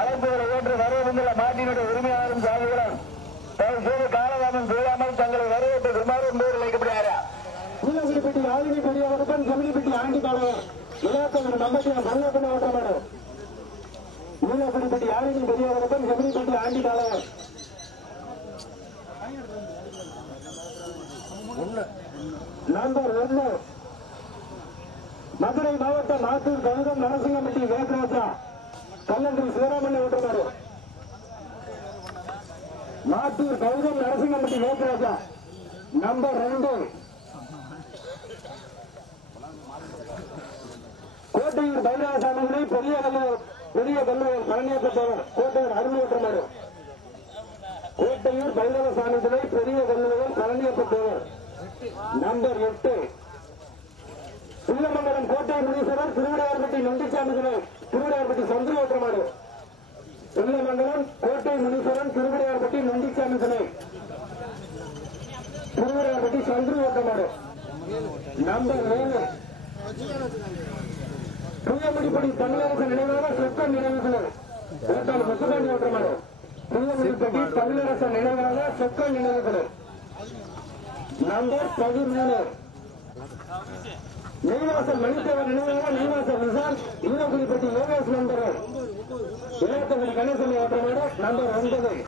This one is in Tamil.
அழைப்புகளை ஏற்று வரவேண்டுள்ள மாட்டினுடைய உரிமையாளரும் சாதிகளும் தயவுசெய்து காலதாமம் செய்யாமல் தங்களை வரவேற்று சுமார் என்பவர் அழைக்கப்படுகிறாரா? நீலகிரிப்பட்டி ஆளுநி பெரியவருக்கும் செமிலிப்பட்டி ஆண்டி தலைவர் இலக்கங்கள் நம்பத்தின சங்கத்தின ஓட்டமாடு. நீலகிரிப்பட்டி ஆளுநி பெரியவருக்கும் செமிலிப்பட்டி ஆண்டி தலைவர் நம்பர் 1 மதுரை மாவட்டம் ஆத்தூர் கவுதம் நரசிங்கம்பட்டி வேகராஜா கல்லந்திரி சிவராமன் ஓட்டமாடு. மாத்தூர் கவுதம் நரசிங்கம்பட்டி வேகராஜா நம்பர் 2 கோட்டையூர் பைரவசாமிகளை பெரிய கல்லூர் பழனியப்பட்டவர் கோட்டையூர் அருமையற்றமாறு. கோட்டையூர் பைரவசாமிகளை பெரிய கல்லூர் பழனியப்பட்டவர் நம்பர் 8 சீலமங்கலம் கோட்டை முனீஸ்வரர் திருவிடையார்பட்டி நொண்டிச்சாமிகளை திருவிடையார்பட்டி சந்திர ஓட்டமாடு. சீலமங்கலம் கோட்டை முனீஸ்வரன் திருவிடையார்பட்டி நொண்டிச்சாமிகளை திருவிடையார்பட்டி சந்திர ஓட்டமாடு நம்பர் 7 புயமுடிப்படி தமிழரசு நினைவாக சொக்க நினைவுகள் ஓட்டாளர் முத்துப்பாண்டி ஓட்டமாடு. புயமுடிப்படி தமிழரசு நினைவாக சொக்க நினைவுகள் நம்பர் 13 நெய்வாசல் மணித்தேவர் நினைவாக நெய்வாசல் நிசான் ஈரக்குடிப்பட்டி யோகேஷ் நம்பர் 25 கணேசன் ஓட்டமாடு நம்பர் 9